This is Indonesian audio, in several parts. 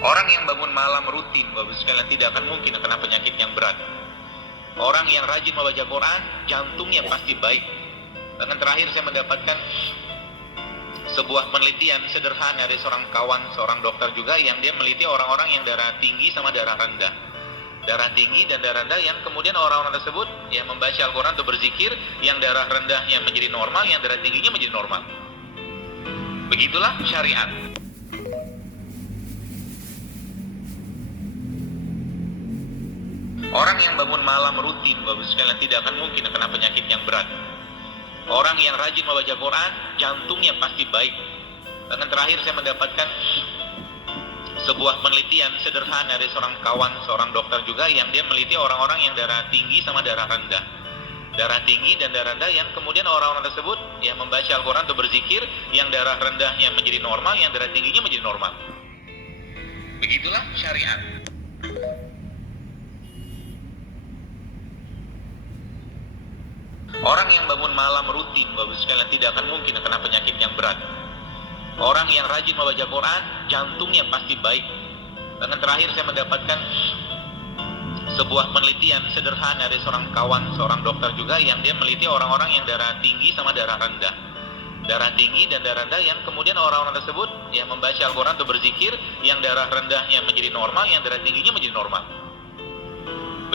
Orang yang bangun malam rutin, Bapak sekalian, tidak akan mungkin kena penyakit yang berat. Orang yang rajin membaca Quran, jantungnya pasti baik. Dan terakhir saya mendapatkan sebuah penelitian sederhana dari seorang kawan, seorang dokter juga, yang dia meliti orang-orang yang darah tinggi sama darah rendah. Darah tinggi dan darah rendah, yang kemudian orang-orang tersebut yang membaca Al-Quran atau berzikir, yang darah rendahnya menjadi normal, yang darah tingginya menjadi normal. Begitulah syariat. Orang yang bangun malam rutin, Bapak sekalian, tidak akan mungkin kena penyakit yang berat. Orang yang rajin membaca Quran, jantungnya pasti baik. Dan terakhir saya mendapatkan sebuah penelitian sederhana dari seorang kawan, seorang dokter juga, yang dia meliti orang-orang yang darah tinggi sama darah rendah. Darah tinggi dan darah rendah, yang kemudian orang-orang tersebut yang membaca Al-Quran atau berzikir, yang darah rendahnya menjadi normal, yang darah tingginya menjadi normal. Begitulah syariat. Orang yang bangun malam rutin, Bapak sekalian, tidak akan mungkin kena penyakit yang berat. Orang yang rajin membaca Quran, jantungnya pasti baik. Dan terakhir saya mendapatkan sebuah penelitian sederhana dari seorang kawan, seorang dokter juga, yang dia meliti orang-orang yang darah tinggi sama darah rendah. Darah tinggi dan darah rendah, yang kemudian orang-orang tersebut yang membaca Al-Quran atau berzikir, yang darah rendahnya menjadi normal, yang darah tingginya menjadi normal.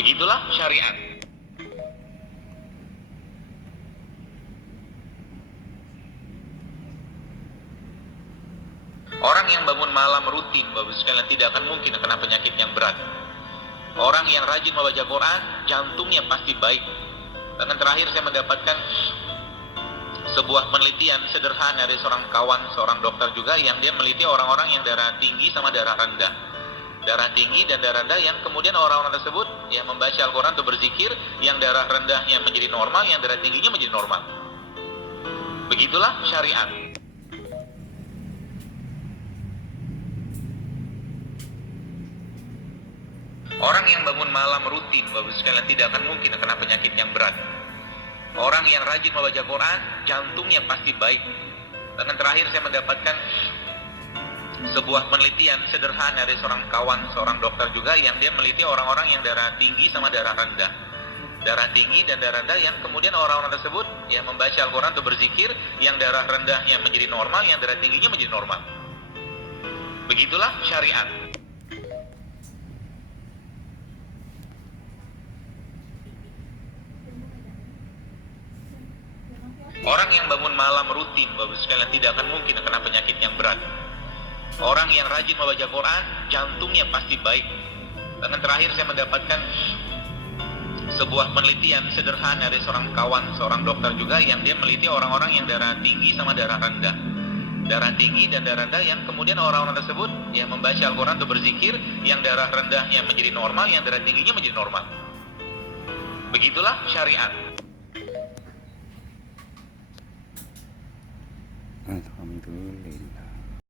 Begitulah syariat. Orang yang bangun malam rutin, Bapak sekalian, tidak akan mungkin kena penyakit yang berat. Orang yang rajin membaca Quran, jantungnya pasti baik. Dan terakhir saya mendapatkan sebuah penelitian sederhana dari seorang kawan, seorang dokter juga, yang dia meliti orang-orang yang darah tinggi sama darah rendah. Darah tinggi dan darah rendah, yang kemudian orang-orang tersebut yang membaca Al-Quran atau berzikir, yang darah rendahnya menjadi normal, yang darah tingginya menjadi normal. Begitulah syariat. Orang yang bangun malam rutin, Bapak sekalian, tidak akan mungkin kena penyakit yang berat. Orang yang rajin membaca Quran, jantungnya pasti baik. Dan terakhir saya mendapatkan sebuah penelitian sederhana dari seorang kawan, seorang dokter juga, yang dia meliti orang-orang yang darah tinggi sama darah rendah. Darah tinggi dan darah rendah, yang kemudian orang-orang tersebut yang membaca Al-Quran atau berzikir, yang darah rendahnya menjadi normal, yang darah tingginya menjadi normal. Begitulah syariat. Orang yang bangun malam rutin, Bapak sekalian, tidak akan mungkin kena penyakit yang berat. Orang yang rajin membaca Quran, jantungnya pasti baik. Dan terakhir saya mendapatkan sebuah penelitian sederhana dari seorang kawan, seorang dokter juga, yang dia meliti orang-orang yang darah tinggi sama darah rendah. Darah tinggi dan darah rendah, yang kemudian orang-orang tersebut yang membaca Al-Quran atau berzikir, yang darah rendahnya menjadi normal, yang darah tingginya menjadi normal. Begitulah syariat. Alhamdulillah.